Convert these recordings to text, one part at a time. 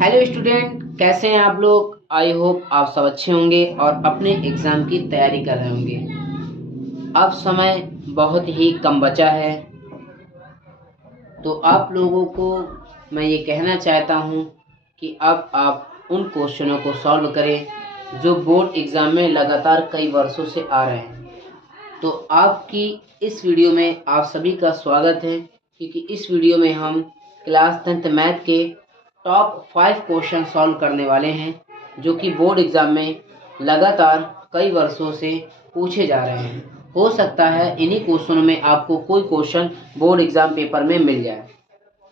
Hello student, कैसे हैं आप लोग। आई होप आप सब अच्छे होंगे और अपने एग्ज़ाम की तैयारी कर रहे होंगे। अब समय बहुत ही कम बचा है, तो आप लोगों को मैं ये कहना चाहता हूँ कि अब आप उन क्वेश्चनों को सॉल्व करें जो बोर्ड एग्ज़ाम में लगातार कई वर्षों से आ रहे हैं। तो आपकी इस वीडियो में आप सभी का स्वागत है, क्योंकि इस वीडियो में हम क्लास 10th मैथ के टॉप 5 क्वेश्चन सॉल्व करने वाले हैं, जो कि बोर्ड एग्ज़ाम में लगातार कई वर्षों से पूछे जा रहे हैं। हो सकता है इन्हीं क्वेश्चनों में आपको कोई क्वेश्चन बोर्ड एग्ज़ाम पेपर में मिल जाए,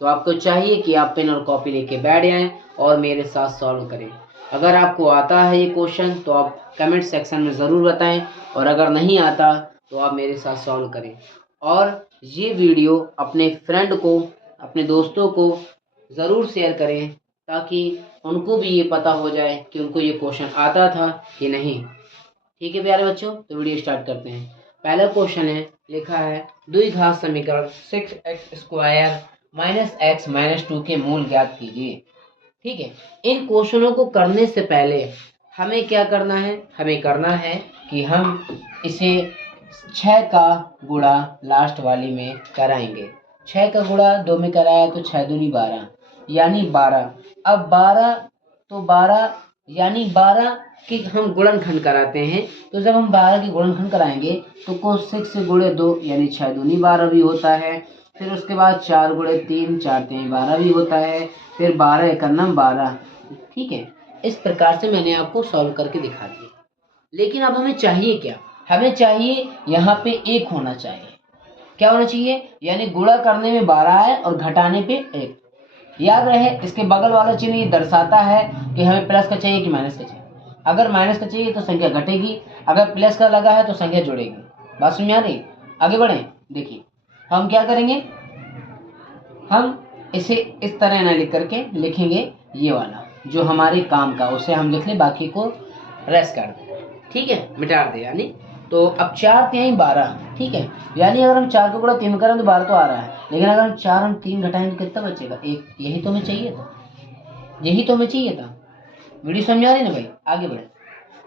तो आपको चाहिए कि आप पेन और कॉपी लेके बैठ जाएं और मेरे साथ सॉल्व करें। अगर आपको आता है ये क्वेश्चन तो आप कमेंट सेक्शन में ज़रूर बताएं, और अगर नहीं आता तो आप मेरे साथ सॉल्व करें। और ये वीडियो अपने फ्रेंड को, अपने दोस्तों को ज़रूर शेयर करें, ताकि उनको भी ये पता हो जाए कि उनको ये क्वेश्चन आता था कि नहीं। ठीक है प्यारे बच्चों, तो वीडियो स्टार्ट करते हैं। पहला क्वेश्चन है, लिखा है द्विघात समीकरण 6x² - x - 2 के मूल ज्ञात कीजिए। ठीक है, इन क्वेश्चनों को करने से पहले हमें क्या करना है, हमें करना है कि हम इसे 6 का गुणा लास्ट वाली में कराएंगे। 6 का गुणा 2 में कराया तो 6 दूनी 12 यानी 12। अब 12 तो 12 यानी 12 कि हम गुणनखंड कराते हैं, तो जब हम 12 की गुणनखंड कराएंगे तो cos 6 से गुणे 2 यानी 6 दूनी 12 भी होता है। फिर उसके बाद 4 गुणे 3 4 3 12 भी होता है। फिर 12 एकन्ना 12। ठीक है, इस प्रकार से मैंने आपको सॉल्व करके दिखा दिया। लेकिन अब हमें चाहिए क्या, हमें चाहिए यहाँ पे 1 होना चाहिए। क्या होना चाहिए, यानी गुणा करने में 12 है और घटाने पे 1। याद रहे, इसके बगल वाला चिन्ह ये दर्शाता है कि हमें प्लस का चाहिए कि माइनस का चाहिए। अगर माइनस का चाहिए तो संख्या घटेगी, अगर प्लस का लगा है तो संख्या जुड़ेगी। बात समझ में आ रही। आगे बढ़ें। देखिए हम क्या करेंगे, हम इसे इस तरह ना लिख करके लिखेंगे, ये वाला जो हमारे काम का उसे हम लिख लें, बाकी को रेस्ट कर दें। ठीक है, मिटा दे। यानी तो अब 4 3 12। ठीक है, यानी अगर हम 4 को गुणा 3 करें तो 12 तो आ रहा है, लेकिन अगर हम 3 घटाएंगे तो कितना बचेगा, 1। यही तो हमें चाहिए था, यही तो हमें चाहिए था। वीडियो समझ आ रही ना भाई। आगे बढ़े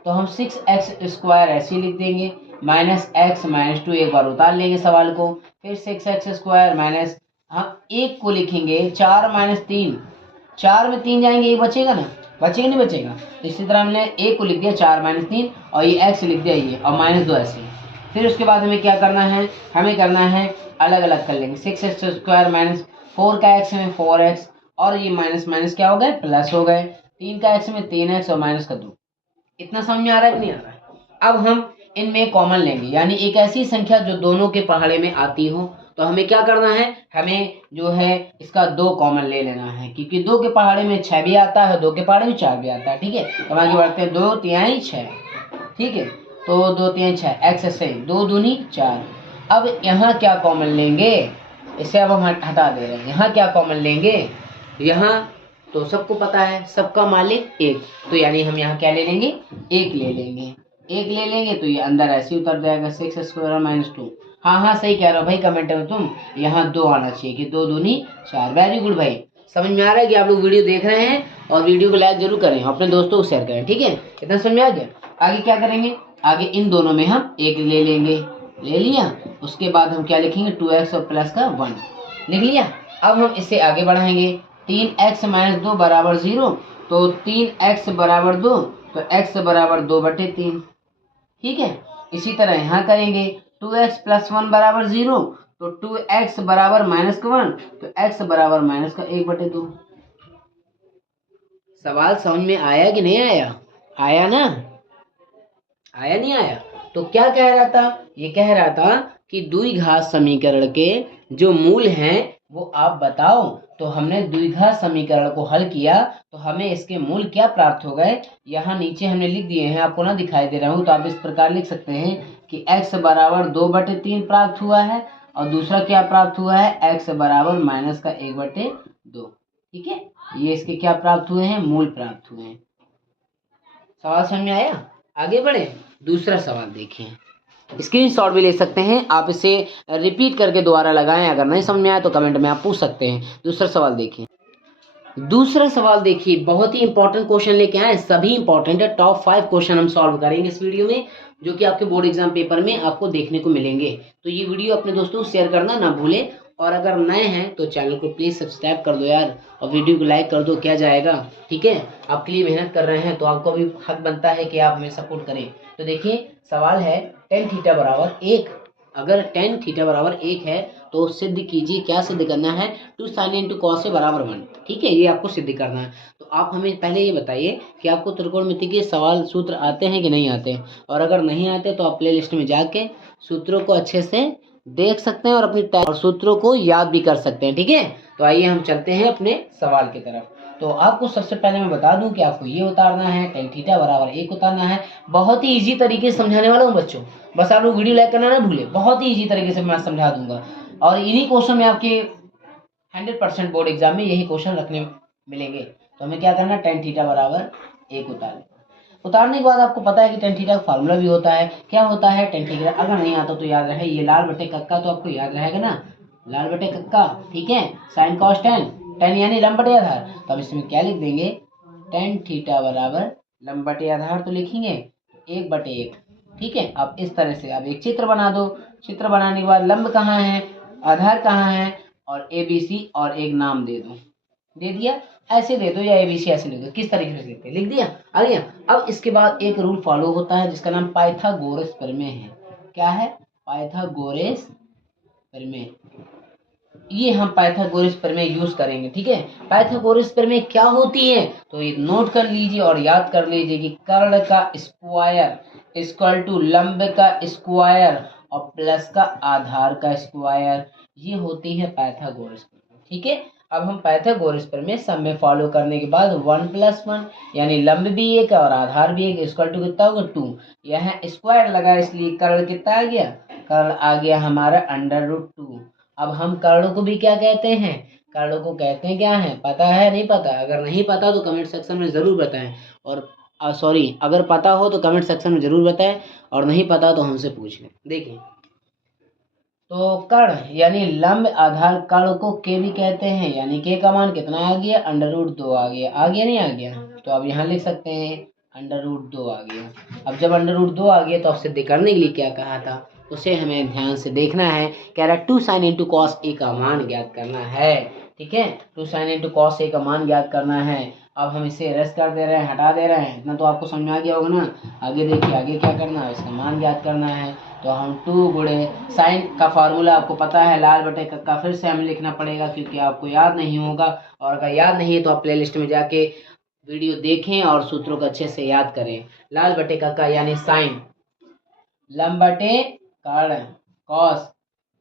तो हम 6x² ऐसे ही लिख देंगे, -x - 2 एक बार उतार लेंगे सवाल को। फिर 6x² माइनस, हम 1 को लिखेंगे 4 - 3। 4 में 3 जाएंगे, 1 बचेगा ना, बचेगा नहीं बचेगा। इसी तरह हमने 1 को लिख दिया 4 - 3 और ये x लिख दिया ये, और -2 ऐसे। फिर उसके बाद हमें क्या करना है, हमें करना है अलग अलग कर लेंगे। 6x² माइनस 4 का x में 4x, और ये माइनस माइनस क्या हो गए, प्लस हो गए। 3 का x में 3x और माइनस का 2। इतना समझ में आ रहा है कि नहीं आ रहा है। अब हम इनमें कॉमन लेंगे, यानी एक ऐसी संख्या जो दोनों के पहाड़े में आती हो। तो हमें क्या करना है, हमें जो है इसका 2 कॉमन ले लेना है, क्योंकि 2 के पहाड़े में 6 भी आता है, 2 के पहाड़े में 4 भी आता है। ठीक है, तो आगे बढ़ते हैं। 2 3 6। ठीक है, तो 2 3 6 x से 2 दूनी 4। अब यहाँ क्या कॉमन लेंगे, इसे अब हम हटा दे रहे हैं। यहाँ क्या कॉमन लेंगे, यहाँ तो सबको पता है सबका मालिक 1, तो यानी हम यहाँ क्या ले लेंगे, 1 ले लेंगे। 1 ले लेंगे तो ये अंदर ऐसे ही उतर जाएगा, 6² - 2। हाँ हाँ सही कह रहे हो भाई, कमेंट में तुम, यहाँ 2 आना चाहिए कि 2 दूनी 4। वेरी गुड भाई, समझ में आ रहा है कि आप लोग वीडियो देख रहे हैं, और वीडियो को लाइक जरूर करें, अपने दोस्तों को शेयर करें। ठीक है, इतना समझ में आ गया। आगे क्या करेंगे, आगे इन दोनों में हम 1 ले लेंगे, ले लिया। उसके बाद हम क्या लिखेंगे, 2x और प्लस का 1 लिख लिया। अब हम इसे आगे बढ़ाएंगे। 3x - 2 बराबर 0, तो 3x बराबर 2, तो x बराबर 2/3। ठीक है, इसी तरह यहाँ करेंगे। 2x + 1 बराबर 0, तो 2x बराबर -1, तो x बराबर -1/2। सवाल समझ में आया कि नहीं आया, आया ना, आया नहीं आया। तो क्या कह रहा था, ये कह रहा था कि द्विघात समीकरण के जो मूल हैं वो आप बताओ। तो हमने द्विघात समीकरण को हल किया, तो हमें इसके मूल क्या प्राप्त हो गए, यहाँ नीचे हमने लिख दिए हैं, आपको ना दिखाई दे रहा हूँ, तो आप इस प्रकार लिख सकते हैं कि x बराबर 2/3 प्राप्त हुआ है, और दूसरा क्या प्राप्त हुआ है, x बराबर -1/2। ठीक है, ये इसके क्या प्राप्त हुए हैं, मूल प्राप्त हुए हैं। सवाल समझ में आया। आगे बढ़े, दूसरा सवाल देखिए। स्क्रीनशॉट भी ले सकते हैं आप, इसे रिपीट करके दोबारा लगाएं, अगर नहीं समझ में आया तो कमेंट में आप पूछ सकते हैं। दूसरा सवाल देखिए। दूसरा सवाल देखिए, बहुत ही इंपॉर्टेंट क्वेश्चन लेके आए, सभी इंपॉर्टेंट है, टॉप 5 क्वेश्चन हम सॉल्व करेंगे इस वीडियो में, जो कि आपके बोर्ड एग्जाम पेपर में आपको देखने को मिलेंगे। तो ये वीडियो अपने दोस्तों को शेयर करना ना भूले, और अगर नए हैं तो चैनल को प्लीज सब्सक्राइब कर दो यार, और वीडियो को लाइक कर दो, क्या जाएगा। ठीक है, आपके लिए मेहनत कर रहे हैं तो आपको भी हक बनता है कि आप हमें सपोर्ट करें। तो देखिए सवाल है, टेन थीटा बराबर 1, अगर टेन थीटा बराबर 1 है तो सिद्ध कीजिए, क्या सिद्ध करना है, टू साइन इंटू कॉस से बराबर 1। ठीक है, ये आपको सिद्ध करना है। तो आप हमें पहले ये बताइए कि आपको त्रिकोणमिति के सवाल सूत्र आते हैं कि नहीं आते हैं, और अगर नहीं आते तो आप प्ले लिस्ट में जाके सूत्रों को अच्छे से देख सकते हैं और अपनी और सूत्रों को याद भी कर सकते हैं। ठीक है, तो आइए हम चलते हैं अपने सवाल की तरफ। तो आपको सबसे पहले मैं बता दूं कि आपको ये उतारना है, टेन थीटा बराबर 1 उतारना है। बहुत ही इजी तरीके से समझाने वाला हूँ बच्चों, बस आप लोग वीडियो लाइक करना ना भूले, बहुत ही इजी तरीके से मैं समझा दूंगा। और इन्हीं क्वेश्चन में आपके 100% बोर्ड एग्जाम में यही क्वेश्चन रखने मिलेंगे। तो हमें क्या करना है, टेन थीटा बराबर 1 उतारना। उतारने के बाद आपको पता है कि टेन थीटा का फार्मूला भी होता है, क्या होता है टेन थीटा, अगर नहीं आता तो याद रहे, ये लाल बटे कक्का तो आपको याद रहेगा ना, लाल बटे कक्का। ठीक है, साइन कॉस टेन, टेन यानी लंब बटे आधार, तो अब इसमें क्या लिख देंगे, टेन थीटा बराबर लंब बटे आधार तो लिखेंगे 1/1। ठीक है, अब इस तरह से अब एक चित्र बना दो, चित्र बनाने के बाद लंब कहाँ है, आधार कहाँ है, और ABC और एक नाम दे दो, दे दिया, ऐसे दे दो या ABC ऐसे दे दो, किस तरीके से लिखते हैं लिख दिया, आ गया। अब इसके बाद एक रूल फॉलो होता है जिसका नाम पाइथागोरस प्रमेय है। क्या है, पाइथागोरस प्रमेय, ये हम पाइथागोरस प्रमेय यूज करेंगे। ठीक है, पाइथागोरस प्रमेय क्या होती है, तो ये नोट कर लीजिए और याद कर लीजिए कि कर्ण का स्क्वायर इक्वल टू लंब का स्क्वायर और प्लस का आधार का स्क्वायर, ये होती है पाइथागोरस प्रमेय। ठीक है, अब हम पाइथागोरस प्रमेय सब में फॉलो करने के बाद 1+1 यानी लंब भी एक और आधार भी एक, इक्वल टू कितना होगा 2, यहाँ स्क्वायर लगा इसलिए कर्ण कितना आ गया, कर्ण आ गया हमारा √2। अब हम कर्णों को भी क्या कहते हैं, कर्णों को कहते हैं क्या है, पता है नहीं पता, अगर नहीं पता तो कमेंट सेक्शन में ज़रूर बताएं, और सॉरी अगर पता हो तो कमेंट सेक्शन में ज़रूर बताएं, और नहीं पता तो हमसे पूछ लें। देखिए तो कर्ण यानी लंब आधार कर्ण को के भी कहते हैं, यानी के का मान कितना आ गया, √2 आ गया, आ गया नहीं आ गया, तो अब यहाँ लिख सकते हैं √2 आ गया। अब जब √2 आ गया तो अब सिद्ध करने के लिए क्या कहा था, उसे हमें ध्यान से देखना है, कह रहा है to sine into cos A का मान ज्ञात करना है। ठीक है, to sine into cos A का मान ज्ञात करना है। अब हम इसे रेस्ट कर दे रहे हैं, हटा दे रहे हैं, इतना तो आपको समझ में आ गया होगा ना। आगे देखिए, आगे क्या करना है, इसका मान ज्ञात करना है। तो हम 2 गुणे साइन का फार्मूला आपको पता है, लाल बटे कक्का, फिर से हमें लिखना पड़ेगा क्योंकि आपको याद नहीं होगा, और अगर याद नहीं है तो आप प्लेलिस्ट में जाके वीडियो देखें और सूत्रों को अच्छे से याद करें। लाल बटे कक्का यानी साइन, लंब बटे कर्ण, कॉस,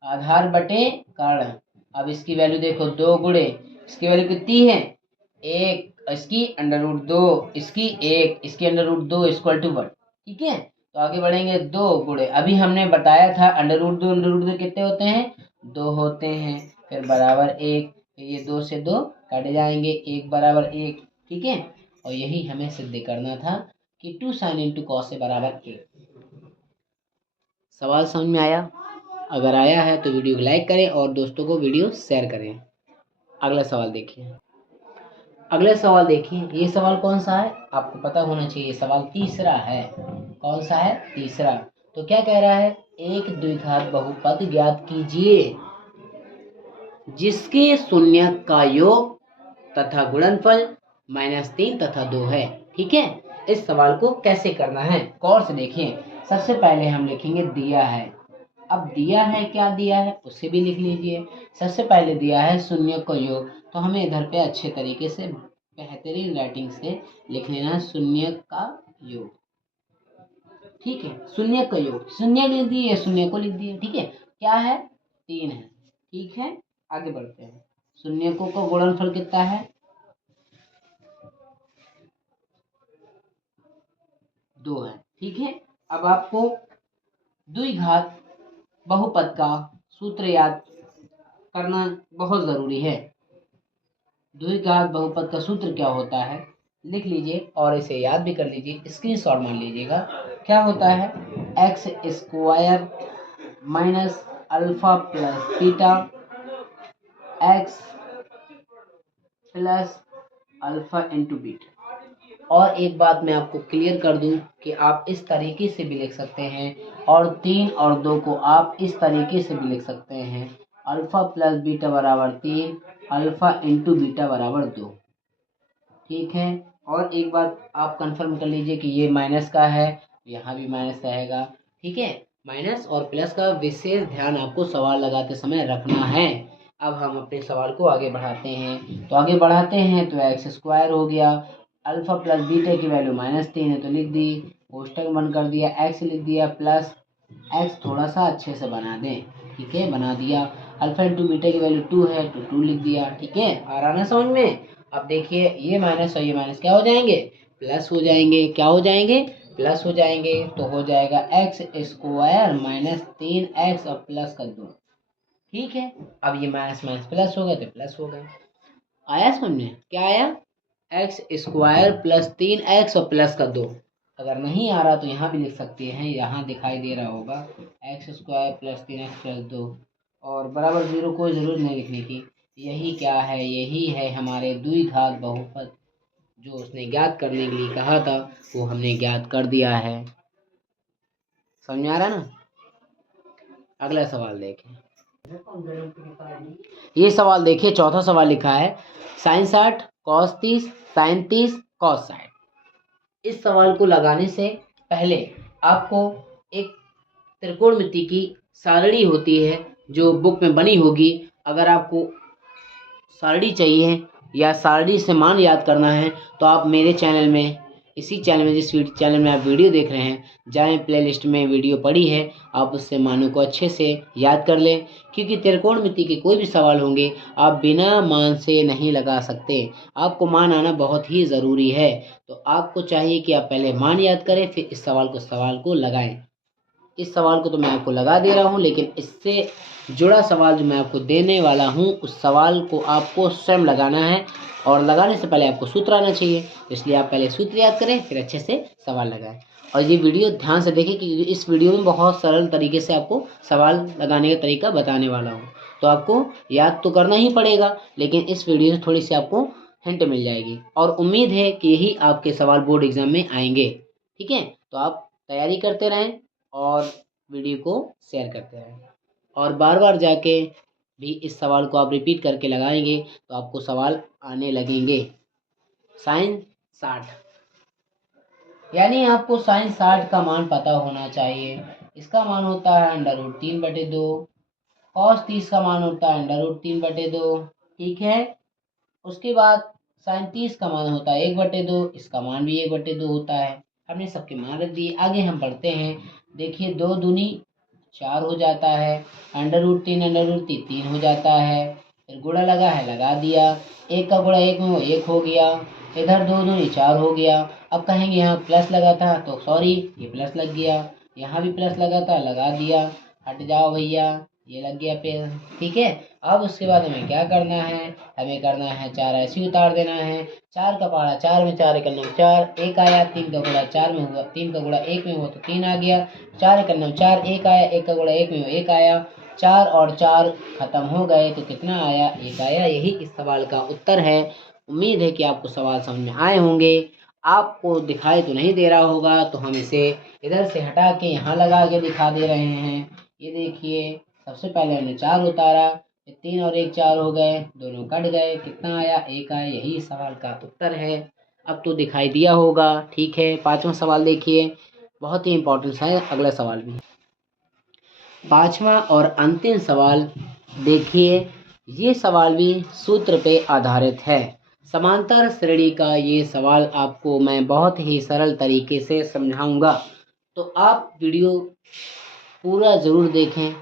आधार बटे कर्ण। अब इसकी वैल्यू देखो, 2 गुणे इसकी वैल्यू कितनी है, 1, इसकी √2, इसकी 1, इसकी √2 इक्वल टू 1। ठीक है, तो आगे बढ़ेंगे, 2 गुणे, अभी हमने बताया था √2 कितने होते हैं, 2 होते हैं, फिर बराबर 1, ये 2 से 2 कट जाएंगे, 1 बराबर 1। ठीक है, और यही हमें सिद्ध करना था कि टू साइन इंटू कॉस से बराबर 1। सवाल समझ में आया, अगर आया है तो वीडियो को लाइक करें और दोस्तों को वीडियो शेयर करें। अगला सवाल देखिए, अगला सवाल देखिए, ये सवाल कौन सा है आपको पता होना चाहिए, सवाल तीसरा है। कौन सा है, तीसरा। तो क्या कह रहा है, एक द्विघात बहुपद ज्ञात कीजिए जिसके शून्य का योग तथा गुणनफल -3 तथा 2 है। ठीक है, इस सवाल को कैसे करना है, गौर से देखिए। सबसे पहले हम लिखेंगे दिया है, अब दिया है, क्या दिया है उसे भी लिख लीजिए। सबसे पहले दिया है शून्य को योग, तो हमें इधर पे अच्छे तरीके से बेहतरीन राइटिंग से लिख लेना है शून्य का योग। ठीक है, शून्य का योग, शून्य लिख दिए, शून्य को लिख दिए। ठीक है, क्या है, 3 है। ठीक है, आगे बढ़ते हैं, शून्य को गुणनफल कितना है, 2 है। ठीक है, अब आपको द्विघात बहुपद का सूत्र याद करना बहुत जरूरी है। द्विघात बहुपद का सूत्र क्या होता है, लिख लीजिए और इसे याद भी कर लीजिए, स्क्रीनशॉट मान लीजिएगा। क्या होता है, x square minus alpha plus beta x plus alpha into beta. और एक बात मैं आपको क्लियर कर दूं कि आप इस तरीके से भी लिख सकते हैं और 3 और 2 को आप इस तरीके से भी लिख सकते हैं, अल्फ़ा प्लस बीटा बराबर 3, अल्फ़ा इंटू बीटा बराबर 2। ठीक है। और एक बात आप कंफर्म कर लीजिए कि ये माइनस का है, यहाँ भी माइनस रहेगा। ठीक है, माइनस और प्लस का विशेष ध्यान आपको सवाल लगाते समय रखना है। अब हम अपने सवाल को आगे बढ़ाते हैं, तो आगे बढ़ाते हैं तो एक्स स्क्वायर हो गया, अल्फ़ा प्लस बीटा की वैल्यू -3 है तो लिख दी, कोष्टक बंद कर दिया, एक्स लिख दिया प्लस एक्स थोड़ा सा अच्छे से बना दें। ठीक है, बना दिया। अल्फ़ा इंटू बीटा की वैल्यू 2 है तो 2 लिख दिया। ठीक है, आ रहा ना समझ में। अब देखिए ये माइनस और ये माइनस क्या हो जाएंगे, प्लस हो जाएंगे। क्या हो जाएंगे, प्लस हो जाएंगे। तो हो जाएगा एक्स स्क्वायर -3x और प्लस का 2। ठीक है, अब ये माइनस माइनस प्लस हो गया तो प्लस हो गया। आया समझ में, क्या आया, एक्स स्क्वायर +3x और प्लस का 2। अगर नहीं आ रहा तो यहाँ भी लिख सकते हैं, यहाँ दिखाई दे रहा होगा एक्स स्क्वायर +3x + 2 और बराबर 0, कोई ज़रूरत नहीं लिखने की। यही क्या है, यही है हमारे द्विघात बहुपद जो उसने ज्ञात करने के लिए कहा था, वो हमने ज्ञात कर दिया है। समझ में आ रहा ना। अगला सवाल देखें, ये सवाल देखिए, चौथा सवाल लिखा है sin 60 cos 30 sin 30 cos 60। इस सवाल को लगाने से पहले आपको एक त्रिकोणमिति की सारणी होती है जो बुक में बनी होगी। अगर आपको सारणी चाहिए या सारणी से मान याद करना है तो आप मेरे चैनल में, इसी चैनल में, जिस चैनल में आप वीडियो देख रहे हैं, जाएं प्लेलिस्ट में वीडियो पड़ी है, आप उससे मानों को अच्छे से याद कर लें। क्योंकि त्रिकोणमिति के कोई भी सवाल होंगे आप बिना मान से नहीं लगा सकते, आपको मान आना बहुत ही ज़रूरी है। तो आपको चाहिए कि आप पहले मान याद करें, फिर इस सवाल को लगाएं। इस सवाल को तो मैं आपको लगा दे रहा हूँ, लेकिन इससे जुड़ा सवाल जो मैं आपको देने वाला हूँ, उस सवाल को आपको स्वयं लगाना है और लगाने से पहले आपको सूत्र आना चाहिए। इसलिए आप पहले सूत्र याद करें, फिर अच्छे से सवाल लगाएं। और ये वीडियो ध्यान से देखें कि इस वीडियो में बहुत सरल तरीके से आपको सवाल लगाने का तरीका बताने वाला हूँ। तो आपको याद तो करना ही पड़ेगा, लेकिन इस वीडियो से थोड़ी सी आपको हिंट मिल जाएगी और उम्मीद है कि यही आपके सवाल बोर्ड एग्जाम में आएंगे। ठीक है, तो आप तैयारी करते रहें और वीडियो को शेयर करते रहें और बार बार जाके भी इस सवाल को आप रिपीट करके लगाएंगे तो आपको सवाल आने लगेंगे। sin 60 यानी आपको sin 60 का मान पता होना चाहिए। इसका मान होता है √3/2, cos 30 का मान होता है √3/2। ठीक है, उसके बाद sin 30 का मान होता है 1/2, इसका मान भी 1/2 होता है। हमने सबके मान रख दिए, आगे हम बढ़ते हैं। देखिए 2 दूनी 4 हो जाता है, √3 3 हो जाता है, फिर गुणा लगा है लगा दिया, 1 का गुणा 1 में वो 1 हो गया, इधर 2 दूनी 4 हो गया। अब कहेंगे यहाँ प्लस लगा था तो सॉरी ये प्लस लग गया, यहाँ भी प्लस लगा था लगा दिया, हट जाओ भैया ये लग गया पे। ठीक है, अब उसके बाद हमें क्या करना है, हमें करना है 4 ऐसे उतार देना है। 4 का पहाड़ा 4 में 4 1 9 4, 1 आया, 3 का गुणा 4 में हुआ, 3 का गुणा 1 में हुआ तो 3 आ गया, 4 1 9 4, 1 आया, 1 का गुणा 1 में 1 आया, 4 और 4 खत्म हो गए तो कितना आया, 1 आया। यही इस सवाल का उत्तर है। उम्मीद है कि आपको सवाल समझ में आए होंगे। आपको दिखाई तो नहीं दे रहा होगा तो हम इसे इधर से हटा के यहाँ लगा के दिखा दे रहे हैं। ये देखिए, सबसे पहले हमने 4 उतारा, 3 और 1 4 हो गए, दोनों कट गए, कितना आया, 1 आया। यही इस सवाल का उत्तर है। अब तो दिखाई दिया होगा। ठीक है, 5वां सवाल देखिए, बहुत ही इम्पोर्टेंट है अगला सवाल भी। 5वां और अंतिम सवाल देखिए, ये सवाल भी सूत्र पे आधारित है। समांतर श्रेणी का ये सवाल आपको मैं बहुत ही सरल तरीके से समझाऊंगा, तो आप वीडियो पूरा ज़रूर देखें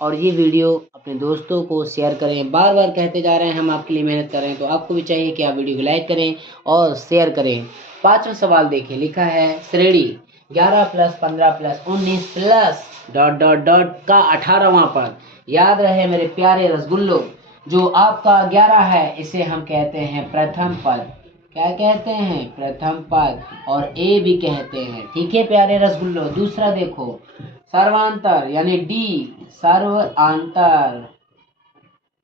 और ये वीडियो अपने दोस्तों को शेयर करें। बार बार कहते जा रहे हैं हम आपके लिए मेहनत कर रहे हैं, तो आपको भी चाहिए कि आप वीडियो को लाइक करें और शेयर करें। 5वां सवाल देखिए, लिखा है श्रेणी 11 + 15 + 19 प्लस ... का 18वां पद। याद रहे मेरे प्यारे रसगुल्लो, जो आपका 11 है इसे हम कहते हैं प्रथम पद। क्या कहते हैं, प्रथम पद, और ए भी कहते हैं। ठीक है प्यारे रसगुल्लो। दूसरा देखो, सर्वांतर यानी डी, सर्वांतर,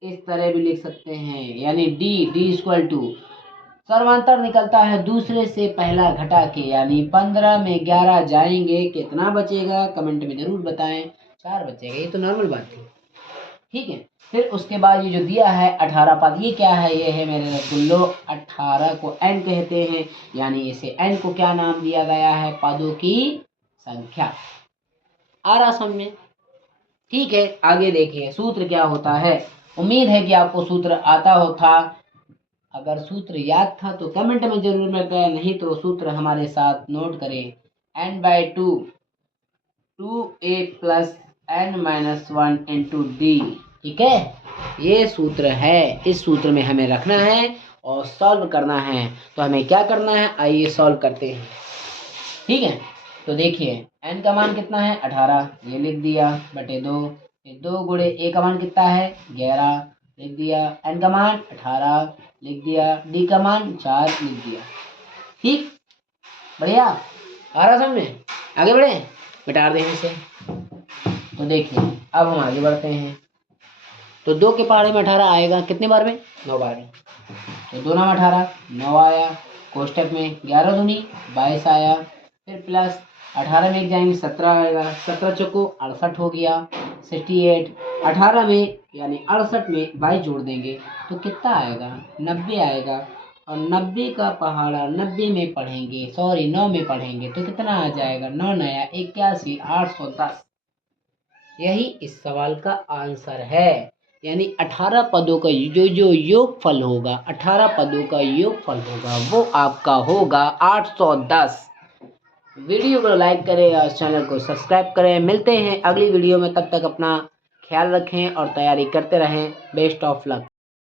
इस तरह भी लिख सकते हैं, यानी डी = सर्वांतर निकलता है दूसरे से पहला घटा के, यानी 15 में 11 जाएंगे, कितना बचेगा कमेंट में जरूर बताएं। 4 बचेगा। ये तो नॉर्मल बात थी, ठीक है। फिर उसके बाद ये जो दिया है 18 पद, ये क्या है? ये है मेरे रसगुल्लो 18 को n कहते हैं, यानी इसे n को क्या नाम दिया गया है? पदों की संख्या। आ रहा समझ में? ठीक है, आगे देखिए सूत्र क्या होता है। उम्मीद है कि आपको सूत्र आता हो था। अगर सूत्र याद था तो कमेंट में जरूर बताएं, नहीं तो सूत्र हमारे साथ नोट करें। n/2 2a plus n-1 into D, ठीक है। ये सूत्र है, इस सूत्र में हमें रखना है और सॉल्व करना है। तो हमें क्या करना है, आइए सॉल्व करते हैं, ठीक है। तो देखिए n का मान कितना है? 18, ये लिख दिया बटे 2। 2 गुणे a का मान कितना है? 11, लिख दिया। n का मान 18 लिख दिया, d का मान 4 लिख दिया, ठीक। बढ़िया, आ रहा समझ में? आगे बढ़े, मिटा दें इसे। तो देखिए अब हम आगे बढ़ते हैं। तो 2 के पहाड़े में 18 आएगा, कितने बार में? 9 बार में। तो 2 नाम 18, 9 आया, कोष्टक में 11 दूनी 22 आया, फिर प्लस 18 में एक जाएंगे 17 आएगा, 17 चौको 68 हो गया, 68। 18 में यानी 68 में 22 जोड़ देंगे तो कितना आएगा? 90 आएगा। और 90 का पहाड़ा 90 में पढ़ेंगे, सॉरी 9 में पढ़ेंगे तो कितना आ जाएगा? 9 नया 81, 810। यही इस सवाल का आंसर है। यानी 18 पदों का जो योगफल होगा, 18 पदों का योगफल होगा वो आपका होगा 810। वीडियो को लाइक करें और चैनल को सब्सक्राइब करें। मिलते हैं अगली वीडियो में, तब तक अपना ख्याल रखें और तैयारी करते रहें। Best of luck.